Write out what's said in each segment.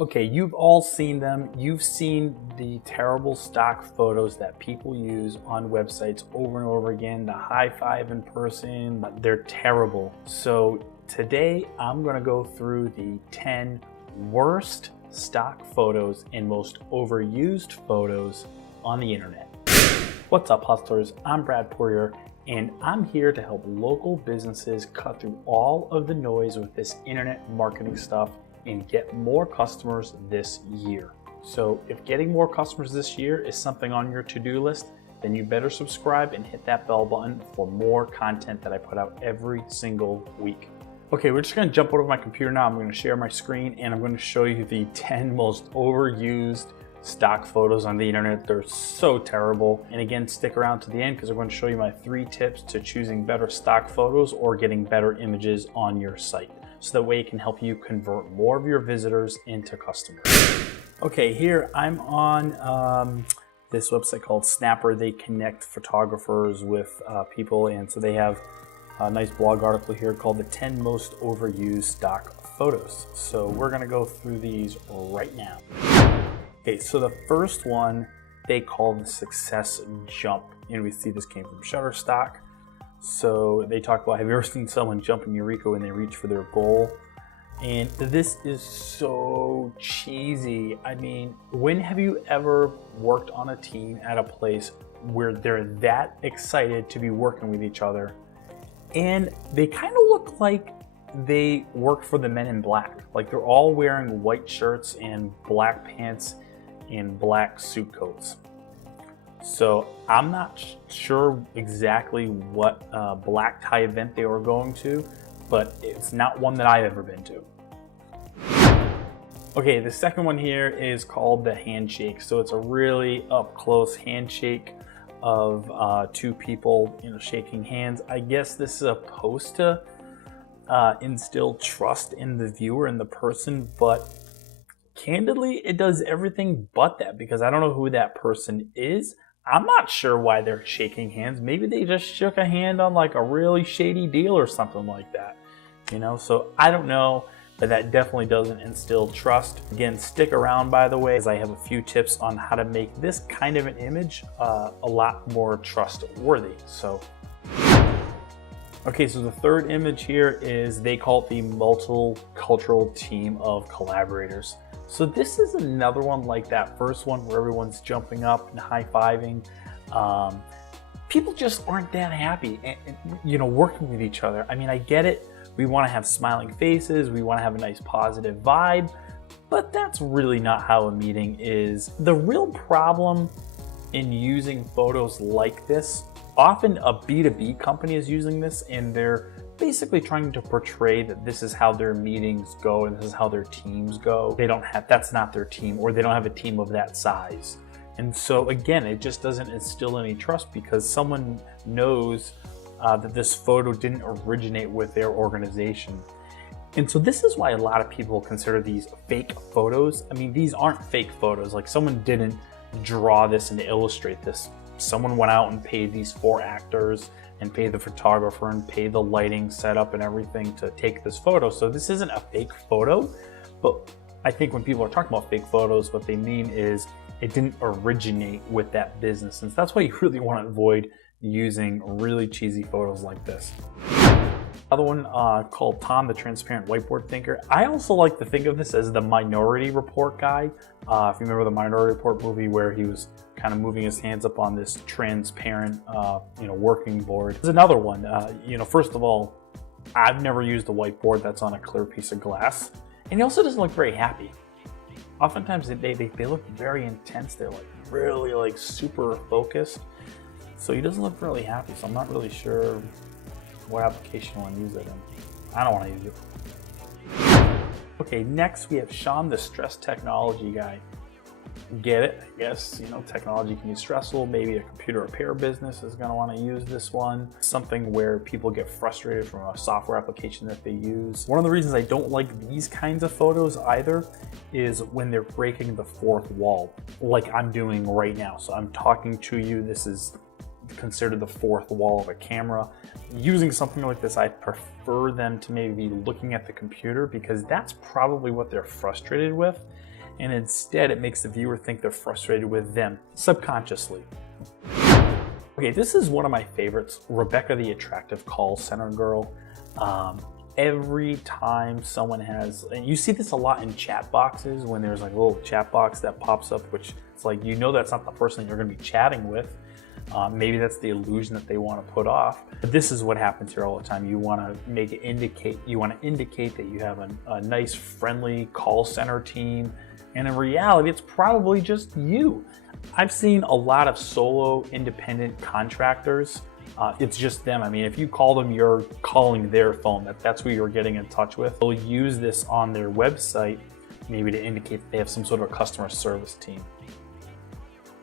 Okay, you've all seen them. You've seen the terrible stock photos that people use on websites over and over again, the high five in person. They're terrible. So today I'm going to go through the 10 worst stock photos and most overused photos on the internet. What's up, hustlers? I'm Brad Poirier, and I'm here to help local businesses cut through all of the noise with this internet marketing stuff and get more customers this year. So if getting more customers this year is something on your to-do list, then you better subscribe and hit that bell button for more content that I put out every single week. Okay, we're just gonna jump over my computer now. I'm gonna share my screen and I'm gonna show you the 10 most overused stock photos on the internet. They're so terrible. And again, stick around to the end because I'm going to show you my 3 tips to choosing better stock photos or getting better images on your site. So that way it can help you convert more of your visitors into customers. Okay, here I'm on this website called Snapper. They connect photographers with people, and so they have a nice blog article here called the 10 most overused stock photos. So we're gonna go through these right now. Okay, so the first one they call the success jump, and we see this came from Shutterstock. So they talk about, have you ever seen someone jump in Eureka when they reach for their goal? And this is so cheesy. I mean, when have you ever worked on a team at a place where they're that excited to be working with each other and they kind of look like they work for the Men in Black? Like they're all wearing white shirts and black pants and black suit coats. So I'm not sure exactly what black tie event they were going to, but it's not one that I've ever been to. Okay, the second one here is called the Handshake. So it's a really up close handshake of 2 people, shaking hands. I guess this is supposed to instill trust in the viewer and the person, but candidly, it does everything but that, because I don't know who that person is. I'm not sure why they're shaking hands. Maybe they just shook a hand on like a really shady deal or something like that. So I don't know, but that definitely doesn't instill trust. Again, stick around, by the way, as I have a few tips on how to make this kind of an image a lot more trustworthy. Okay, so the third image here is, they call it the multicultural team of collaborators. So this is another one like that first one where everyone's jumping up and high-fiving. People just aren't that happy and working with each other. I mean, I get it. We want to have smiling faces. We want to have a nice positive vibe, but that's really not how a meeting is. The real problem in using photos like this, often a B2B company is using this, and they're basically trying to portray that this is how their meetings go and this is how their teams go. That's not their team, or they don't have a team of that size. And so again, it just doesn't instill any trust, because someone knows that this photo didn't originate with their organization. And so this is why a lot of people consider these fake photos. I mean, these aren't fake photos. Like, someone didn't draw this and illustrate this. Someone went out and paid these 4 actors and pay the photographer and pay the lighting setup and everything to take this photo. So this isn't a fake photo, but I think when people are talking about fake photos, what they mean is it didn't originate with that business. And that's why you really want to avoid using really cheesy photos like this. Another one called Tom, the Transparent Whiteboard Thinker. I also like to think of this as the Minority Report guy. If you remember the Minority Report movie, where he was kind of moving his hands up on this transparent, working board. There's another one. First of all, I've never used a whiteboard that's on a clear piece of glass, and he also doesn't look very happy. Oftentimes they look very intense. They're like really super focused. So he doesn't look really happy. So I'm not really sure what application I want to use it in. I don't want to use it. Okay, next we have Sean, the stress technology guy. Get it? I guess, technology can be stressful. Maybe a computer repair business is going to want to use this one. Something where people get frustrated from a software application that they use. One of the reasons I don't like these kinds of photos either is when they're breaking the 4th wall, like I'm doing right now. So I'm talking to you. This is considered the 4th wall of a camera. Using something like this, I prefer them to maybe be looking at the computer, because that's probably what they're frustrated with. and instead it makes the viewer think they're frustrated with them subconsciously. Okay, this is one of my favorites, Rebecca the Attractive Call Center Girl. Every time someone has, and you see this a lot in chat boxes when there's like a little chat box that pops up, which it's like, you know, that's not the person that you're going to be chatting with. Maybe that's the illusion that they want to put off. But this is what happens here all the time. You want to make it indicate, you want to indicate that you have a nice, friendly call center team. And in reality, it's probably just you. I've seen a lot of solo independent contractors. It's just them. I mean, if you call them, you're calling their phone. That's who you're getting in touch with. They'll use this on their website, maybe to indicate that they have some sort of a customer service team.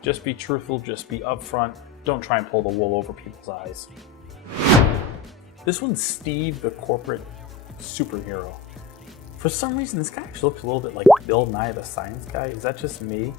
Just be truthful, just be upfront. Don't try and pull the wool over people's eyes. This one's Steve, the corporate superhero. For some reason, this guy actually looks a little bit like Bill Nye the Science Guy. Is that just me?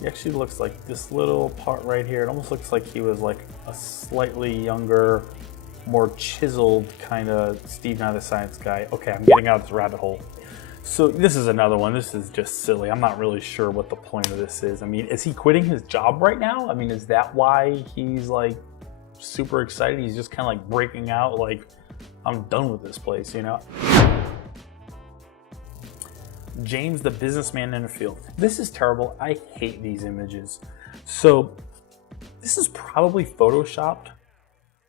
He actually looks like this little part right here. It almost looks like he was like a slightly younger, more chiseled kind of Steve Nye the Science Guy. Okay, I'm getting out of this rabbit hole. So this is another one. This is just silly. I'm not really sure what the point of this is. I mean, is he quitting his job right now? I mean, is that why he's like super excited? He's just kind of like breaking out like, I'm done with this place, you know? James, the businessman in the field. This is terrible. I hate these images. So this is probably photoshopped.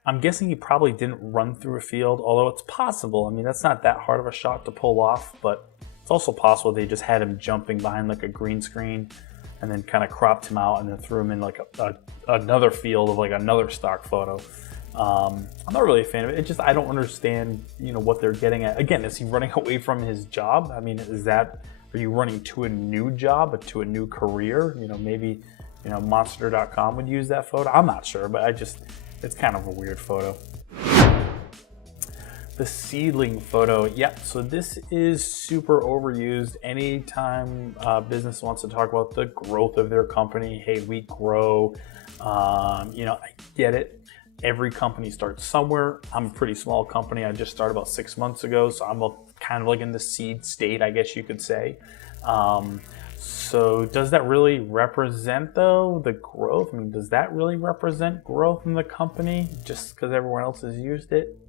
I'm guessing he probably didn't run through a field, although it's possible. I mean, that's not that hard of a shot to pull off, but it's also possible they just had him jumping behind like a green screen and then kind of cropped him out and then threw him in like another field of like another stock photo. I'm not really a fan of it. It's just, I don't understand, you know, what they're getting at. Again, is he running away from his job? I mean, are you running to a new job, to a new career? You know, maybe, you know, Monster.com would use that photo. I'm not sure, but it's kind of a weird photo. The Seedling photo. Yep, so this is super overused. Anytime business wants to talk about the growth of their company, hey, we grow, you know, I get it. Every company starts somewhere. I'm a pretty small company. I just started about 6 months ago, so I'm kind of like in the seed state, I guess you could say. So does that really represent, though, the growth? I mean, does that really represent growth in the company just because everyone else has used it?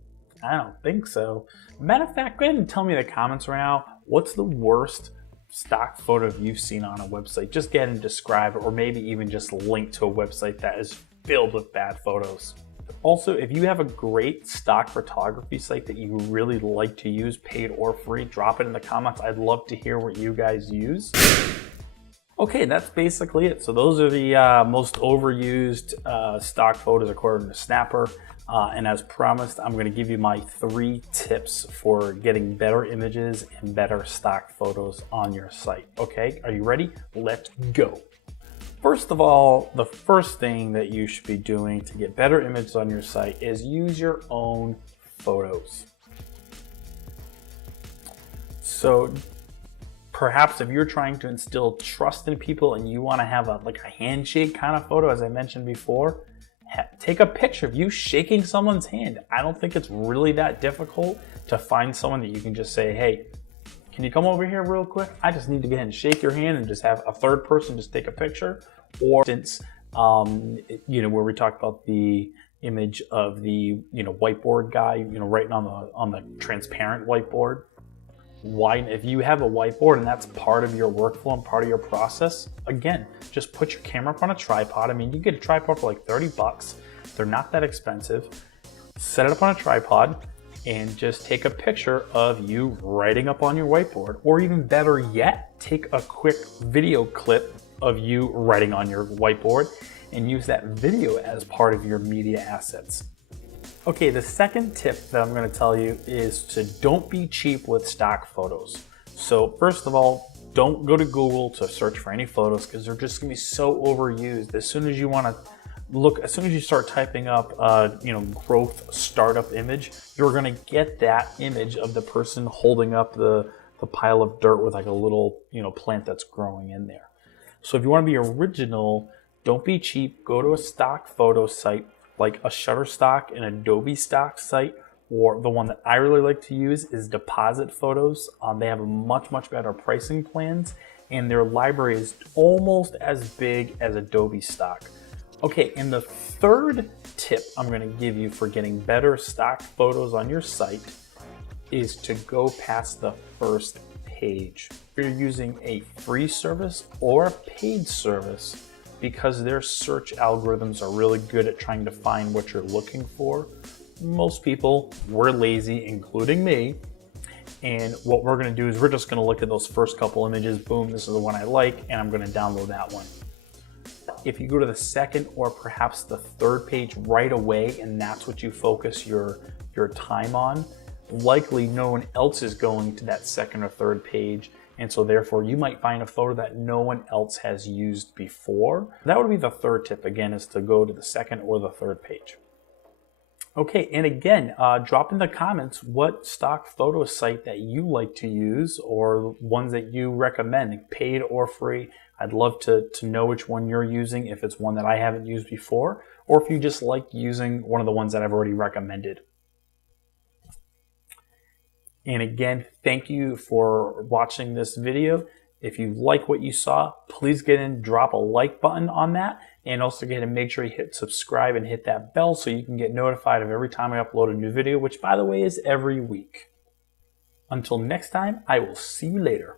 I don't think so. Matter of fact, go ahead and tell me in the comments right now, what's the worst stock photo you've seen on a website? Just go ahead and describe it, or maybe even just link to a website that is filled with bad photos. Also, if you have a great stock photography site that you really like to use, paid or free, drop it in the comments. I'd love to hear what you guys use. Okay, that's basically it. So those are the most overused stock photos according to Snapper. And as promised, I'm going to give you my 3 tips for getting better images and better stock photos on your site. Okay, are you ready? Let's go. First of all, the first thing that you should be doing to get better images on your site is use your own photos. So perhaps if you're trying to instill trust in people and you want to have a handshake kind of photo, as I mentioned before, take a picture of you shaking someone's hand. I don't think it's really that difficult to find someone that you can just say, hey, can you come over here real quick? I just need to go ahead and shake your hand and just have a third person just take a picture. Or since, you know, where we talked about the image of the, you know, whiteboard guy, you know, writing on the transparent whiteboard. Why, if you have a whiteboard and that's part of your workflow and part of your process, again, just put your camera up on a tripod. I mean, you get a tripod for like 30 bucks. They're not that expensive. Set it up on a tripod and just take a picture of you writing up on your whiteboard. Or even better yet, take a quick video clip of you writing on your whiteboard and use that video as part of your media assets. Okay, the second tip that I'm going to tell you is to don't be cheap with stock photos. So first of all, don't go to Google to search for any photos because they're just going to be so overused. As soon as you want to look, as soon as you start typing up, you know, growth startup image, you're going to get that image of the person holding up the pile of dirt with like a little, you know, plant that's growing in there. So if you want to be original, don't be cheap. Go to a stock photo site like a Shutterstock and Adobe stock site, or the one that I really like to use is Deposit Photos. They have much better pricing plans, and their library is almost as big as Adobe stock. Okay, and the third tip I'm going to give you for getting better stock photos on your site is to go past the first page. If you're using a free service or a paid service, because their search algorithms are really good at trying to find what you're looking for, most people, we're lazy, including me, and what we're going to do is we're just going to look at those first couple images. Boom, this is the one I like, and I'm going to download that one. If you go to the second or perhaps the third page right away, and that's what you focus your time on, likely no one else is going to that second or third page, and so therefore you might find a photo that no one else has used before. That would be the third tip, again, is to go to the second or the third page. Okay, and again, drop in the comments what stock photo site that you like to use or ones that you recommend, paid or free. I'd love to know which one you're using, if it's one that I haven't used before, or if you just like using one of the ones that I've already recommended. And again, thank you for watching this video. If you like what you saw, please get in, drop a like button on that, and also get in, make sure you hit subscribe and hit that bell so you can get notified of every time I upload a new video, which by the way is every week. Until next time, I will see you later.